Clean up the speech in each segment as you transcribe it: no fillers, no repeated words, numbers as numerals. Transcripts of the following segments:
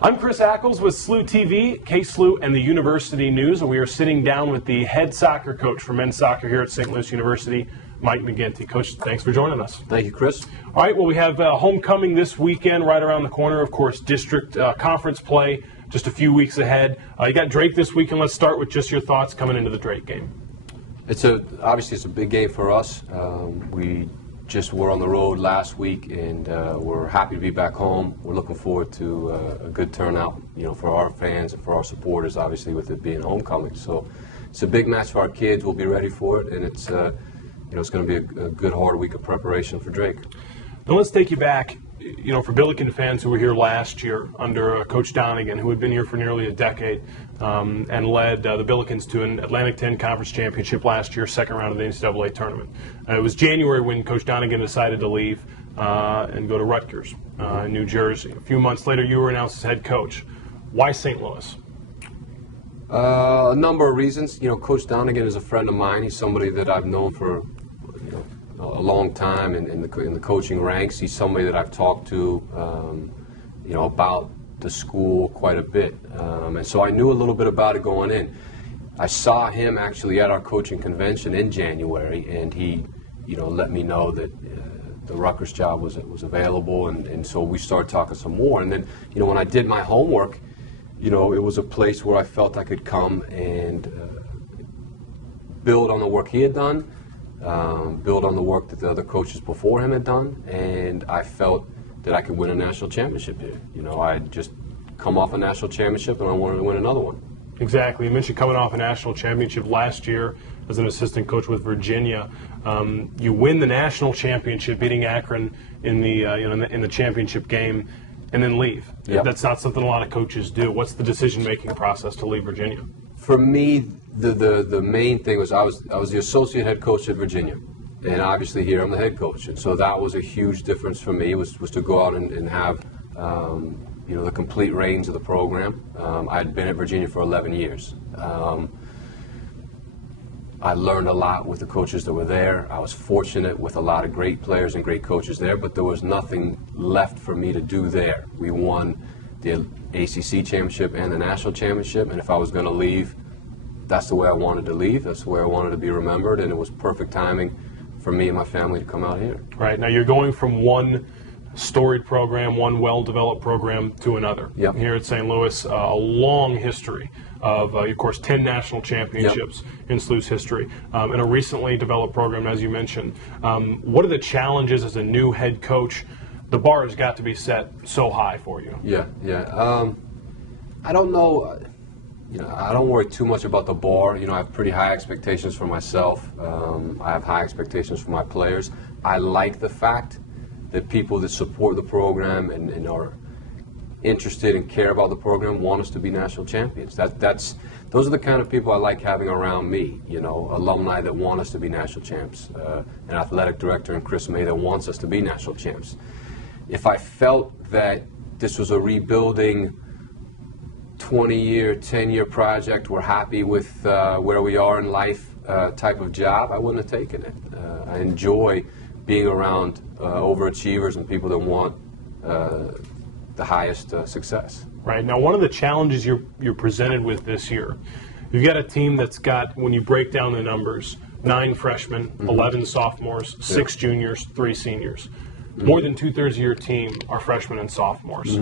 I'm Chris Ackels with SLU-TV, K-SLU, and the University News, and we are sitting down with the head soccer coach for men's soccer here at St. Louis University, Mike McGinty. Coach, thanks for joining us. Thank you, Chris. All right, well, we have homecoming this weekend right around the corner. Of course, district conference play just a few weeks ahead. You got Drake this weekend. Let's start with just your thoughts coming into the Drake game. Obviously it's a big game for us. We just were on the road last week, and we're happy to be back home. We're looking forward to a good turnout, for our fans and for our supporters, obviously, with it being homecoming. So it's a big match for our kids. We'll be ready for it, and it's it's going to be a good, hard week of preparation for Drake. Now let's take you back, for Billiken fans who were here last year under Coach Donegan, who had been here for nearly a decade and led the Billikens to an Atlantic 10 Conference Championship last year, second round of the NCAA tournament. It was January when Coach Donegan decided to leave and go to Rutgers in New Jersey. A few months later, you were announced as head coach. Why St. Louis? A number of reasons. Coach Donegan is a friend of mine. He's somebody that I've known for a long time in the coaching ranks. He's somebody that I've talked to, about the school quite a bit, and so I knew a little bit about it going in. I saw him actually at our coaching convention in January, and he, let me know that the Rutgers job was available, and so we started talking some more. And then, when I did my homework, it was a place where I felt I could come and build on the work he had done. Build on the work that the other coaches before him had done, and I felt that I could win a national championship here. I had just come off a national championship, and I wanted to win another one. Exactly. You mentioned coming off a national championship last year as an assistant coach with Virginia. You win the national championship, beating Akron in the in the championship game, and then leave. Yep. That's not something a lot of coaches do. What's the decision-making process to leave Virginia? For me, the main thing was I was the associate head coach at Virginia, and obviously here I'm the head coach, and so that was a huge difference for me. Was to go out and have the complete reins of the program. I had been at Virginia for 11 years. I learned a lot with the coaches that were there. I was fortunate with a lot of great players and great coaches there, but there was nothing left for me to do there. We won the ACC championship and the national championship, and if I was going to leave, that's the way I wanted to leave. That's the way I wanted to be remembered, and it was perfect timing for me and my family to come out here. Right. Now you're going from one storied program, one well-developed program to another. Yep. Here at St. Louis, a long history of course, 10 national championships in SLU's history, and a recently developed program, as you mentioned. What are the challenges as a new head coach? The bar has got to be set so high for you. Yeah. I don't know. I don't worry too much about the bar. I have pretty high expectations for myself. I have high expectations for my players. I like the fact that people that support the program and are interested and care about the program want us to be national champions. Those are the kind of people I like having around me. Alumni that want us to be national champs, an athletic director in Chris May that wants us to be national champs. If I felt that this was a rebuilding 20-year, 10-year project, we're happy with where we are in life type of job, I wouldn't have taken it. I enjoy being around overachievers and people that want the highest success. Right. Now, one of the challenges you're presented with this year, you've got a team that's got, when you break down the numbers, 9 freshmen, 11 sophomores, 6 juniors, 3 seniors. More than 2/3 of your team are freshmen and sophomores.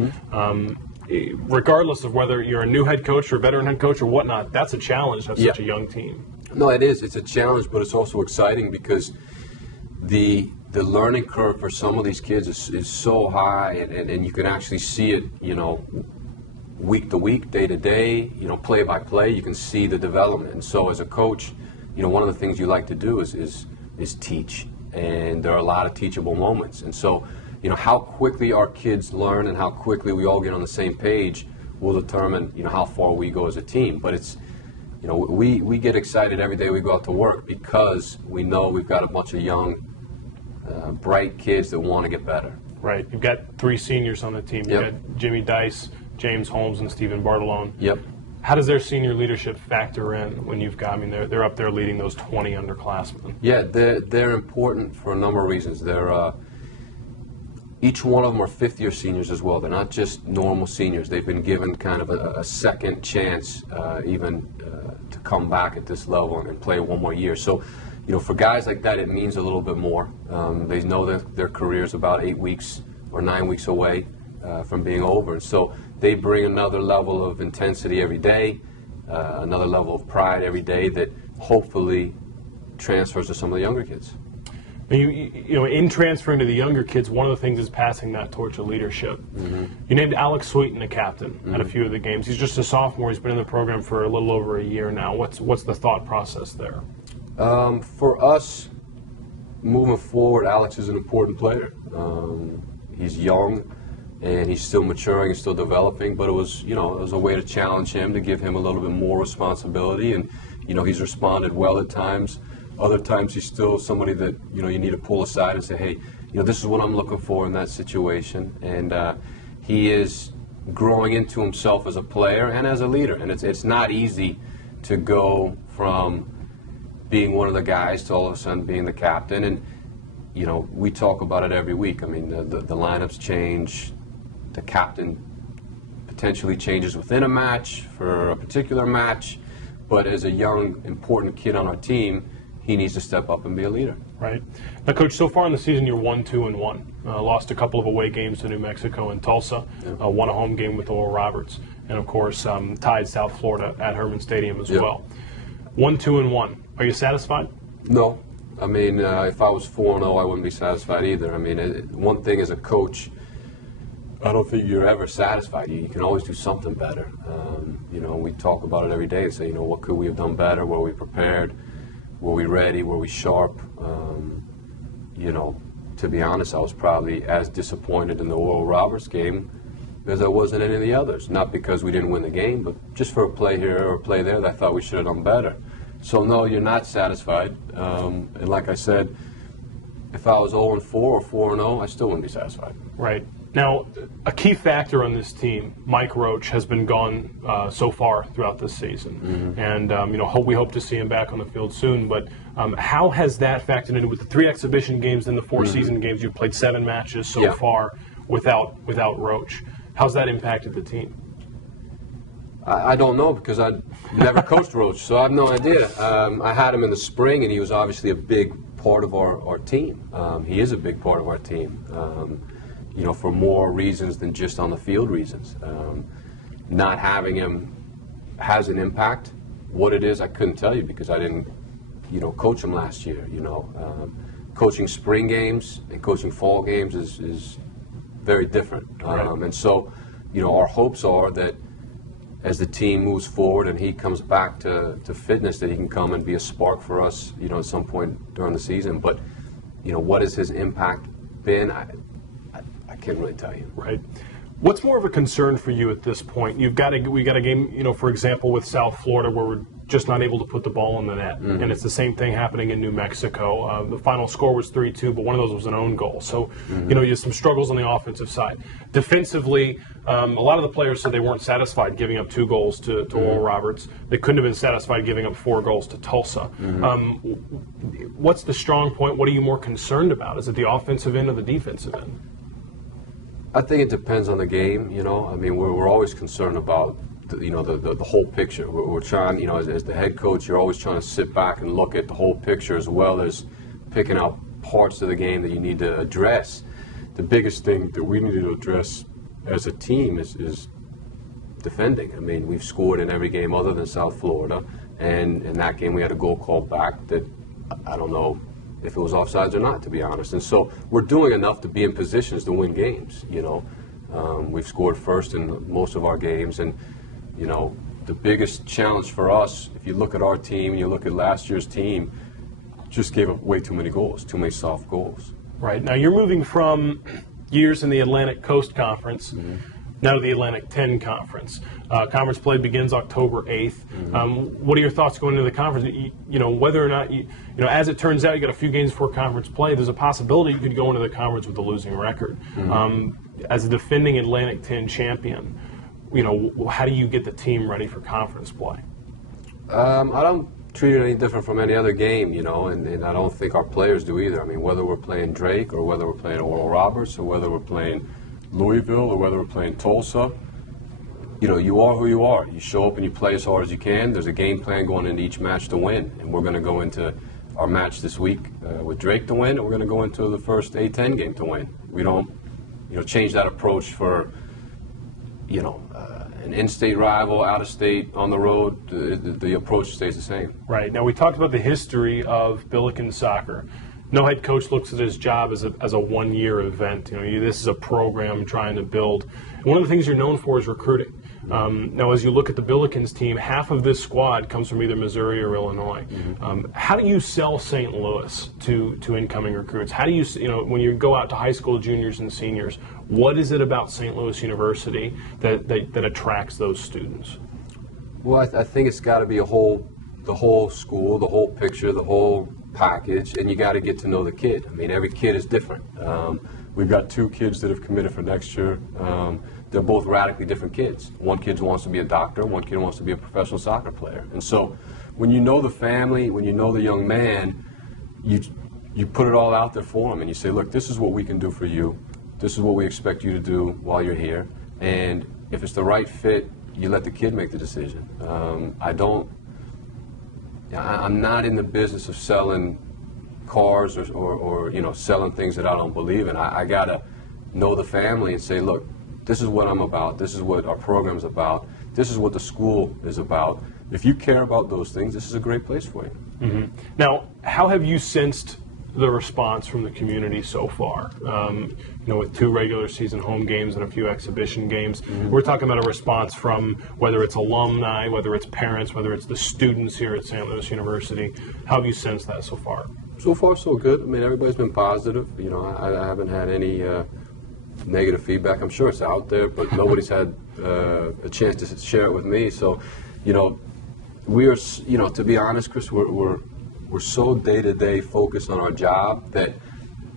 Regardless of whether you're a new head coach or a veteran head coach or whatnot, that's a challenge to have such a young team. No, it is. It's a challenge, but it's also exciting because the learning curve for some of these kids is so high, and you can actually see it, week to week, day to day, play by play. You can see the development. And so as a coach, one of the things you like to do is teach. And there are a lot of teachable moments. And so, how quickly our kids learn and how quickly we all get on the same page will determine, how far we go as a team. But it's, we get excited every day we go out to work because we know we've got a bunch of young, bright kids that want to get better. Right. You've got 3 seniors on the team. You've got Jimmy Dice, James Holmes, and Stephen Bartolone. Yep. How does their senior leadership factor in when you've got, they're up there leading those 20 underclassmen? Yeah, they're important for a number of reasons. They're each one of them are fifth-year seniors as well. They're not just normal seniors. They've been given kind of a second chance to come back at this level and play one more year. So, for guys like that, it means a little bit more. They know that their career is about 8 weeks or 9 weeks away from being over. And so they bring another level of intensity every day, another level of pride every day that hopefully transfers to some of the younger kids. In transferring to the younger kids, one of the things is passing that torch of leadership. Mm-hmm. You named Alex Sweeten the captain at a few of the games. He's just a sophomore. He's been in the program for a little over a year now. What's the thought process there? For us, moving forward, Alex is an important player. He's young, and he's still maturing and still developing. But it was a way to challenge him, to give him a little bit more responsibility. And he's responded well at times. Other times he's still somebody that you need to pull aside and say, hey, this is what I'm looking for in that situation. And he is growing into himself as a player and as a leader. And it's not easy to go from being one of the guys to all of a sudden being the captain. And we talk about it every week. I mean, the lineups change. The captain potentially changes within a match for a particular match. But as a young, important kid on our team, he needs to step up and be a leader. Right. Now, Coach, so far in the season, you're 1-2-1. Lost a couple of away games to New Mexico and Tulsa. Yeah. Won a home game with Oral Roberts. And, of course, tied South Florida at Herman Stadium as well. 1-2-1. Are you satisfied? No. I mean, if I was 4-0, I wouldn't be satisfied either. I mean, one thing as a coach, I don't think you're ever satisfied. You can always do something better. We talk about it every day and say, what could we have done better? Were we prepared? Were we ready? Were we sharp? To be honest, I was probably as disappointed in the Oral Roberts game as I was in any of the others. Not because we didn't win the game, but just for a play here or a play there that I thought we should have done better. So, no, you're not satisfied. And like I said, if I was 0-4 or 4-0, I still wouldn't be satisfied. Right. Now, a key factor on this team, Mike Roche, has been gone so far throughout this season. Mm-hmm. And, we hope to see him back on the field soon. But how has that factored into with the 3 exhibition games and the 4 season games? You've played 7 matches so far without Roche. How's that impacted the team? I don't know, because I never coached Roche, so I have no idea. I had him in the spring, and he was obviously a big part of our team. He is a big part of our team. For more reasons than just on the field reasons. Not having him has an impact. What it is, I couldn't tell you, because I didn't, coach him last year. Coaching spring games and coaching fall games is very different. Right. And so, our hopes are that as the team moves forward and he comes back to fitness, that he can come and be a spark for us, at some point during the season. But, what has his impact been? I can't really tell you. Right. What's more of a concern for you at this point? We got a game, for example, with South Florida where we're just not able to put the ball in the net. Mm-hmm. And it's the same thing happening in New Mexico. The final score was 3-2, but one of those was an own goal. So, you have some struggles on the offensive side. Defensively, a lot of the players said they weren't satisfied giving up 2 goals to Oral Roberts. They couldn't have been satisfied giving up 4 goals to Tulsa. Mm-hmm. What's the strong point? What are you more concerned about? Is it the offensive end or the defensive end? I think it depends on the game. I mean, we're always concerned about the whole picture. We're trying, as the head coach, you're always trying to sit back and look at the whole picture, as well as picking out parts of the game that you need to address. The biggest thing that we need to address as a team is defending. I mean, we've scored in every game other than South Florida, and in that game we had a goal called back that I don't know if it was offsides or not, to be honest. And so we're doing enough to be in positions to win games. We've scored first in most of our games, and the biggest challenge for us, if you look at our team and you look at last year's team, just gave up way too many goals, too many soft goals. Right. Now you're moving from years in the Atlantic Coast Conference now to the Atlantic 10 Conference. Conference play begins October 8th. What are your thoughts going into the conference? Whether or not, as it turns out, you got a few games before conference play, there's a possibility you could go into the conference with a losing record. As a defending Atlantic 10 champion, how do you get the team ready for conference play? I don't treat it any different from any other game, you know, and I don't think our players do either. I mean, whether we're playing Drake or whether we're playing Oral Roberts or whether we're playing Louisville or whether we're playing Tulsa, you know, you are who you are. You show up and you play as hard as you can. There's a game plan going into each match to win, and we're going to go into our match this week with Drake to win, and we're going to go into the first A-10 game to win. We don't, you know, change that approach for, you know, an in-state rival, out-of-state, on the road. The approach stays the same. Right. Now, we talked about the history of Billiken soccer. No head coach looks at his job as a one-year event. You know, this is a program trying to build. One of the things you're known for is recruiting. Now, as you look at the Billikens team, half of this squad comes from either Missouri or Illinois. How do you sell St. Louis to incoming recruits? How do you, when you go out to high school juniors and seniors, what is it about St. Louis University that attracts those students? Well, I think it's got to be the whole school, the whole picture, the whole package, and you got to get to know the kid. I mean, every kid is different. We've got 2 kids that have committed for next year. They're both radically different kids. One kid wants to be a doctor, one kid wants to be a professional soccer player. And so when you know the family, when you know the young man, you put it all out there for them and you say, look, this is what we can do for you. This is what we expect you to do while you're here. And if it's the right fit, you let the kid make the decision. I'm not in the business of selling cars or selling things that I don't believe in. I got to know the family and say, look, this is what I'm about. This is what our program's about. This is what the school is about. If you care about those things, this is a great place for you. Now, how have you sensed the response from the community so far? With 2 regular season home games and a few exhibition games. We're talking about a response from whether it's alumni, whether it's parents, whether it's the students here at St. Louis University. How have you sensed that so far? So far, so good. I mean, everybody's been positive. I haven't had any negative feedback. I'm sure it's out there, but nobody's had a chance to share it with me. So, we are, to be honest, Chris, we're so day-to-day focused on our job that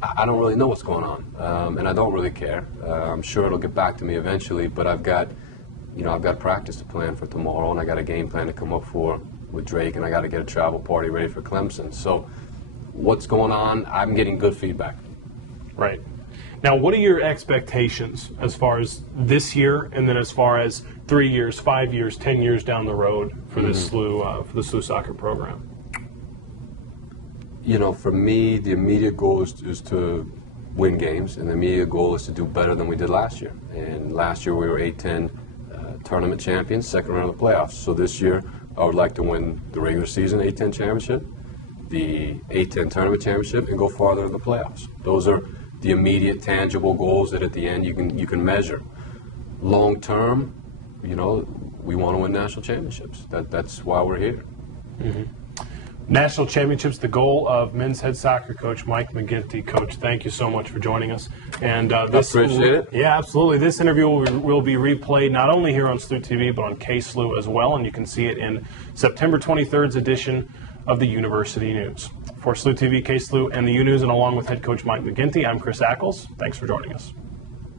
I don't really know what's going on, and I don't really care. I'm sure it'll get back to me eventually, but I've got practice to plan for tomorrow, and I got a game plan to come up with Drake, and I got to get a travel party ready for Clemson. So what's going on? I'm getting good feedback. Right. Now, what are your expectations as far as this year, and then as far as 3 years, 5 years, 10 years down the road for this SLU soccer program? For me, the immediate goal is to win games, and the immediate goal is to do better than we did last year. And last year we were A-10 tournament champions, second round of the playoffs. So this year I would like to win the regular season A-10 championship, the A-10 tournament championship, and go farther in the playoffs. Those are the immediate, tangible goals that at the end you can measure. Long term, we want to win national championships. That's why we're here. National championships, the goal of men's head soccer coach Mike McGinty. Coach, thank you so much for joining us. And I appreciate it. Yeah, absolutely. This interview will be replayed not only here on SLU-TV, but on KSLU as well, and you can see it in September 23rd's edition of the University News. For SLU-TV, KSLU, and the U News, and along with head coach Mike McGinty, I'm Chris Ackels. Thanks for joining us.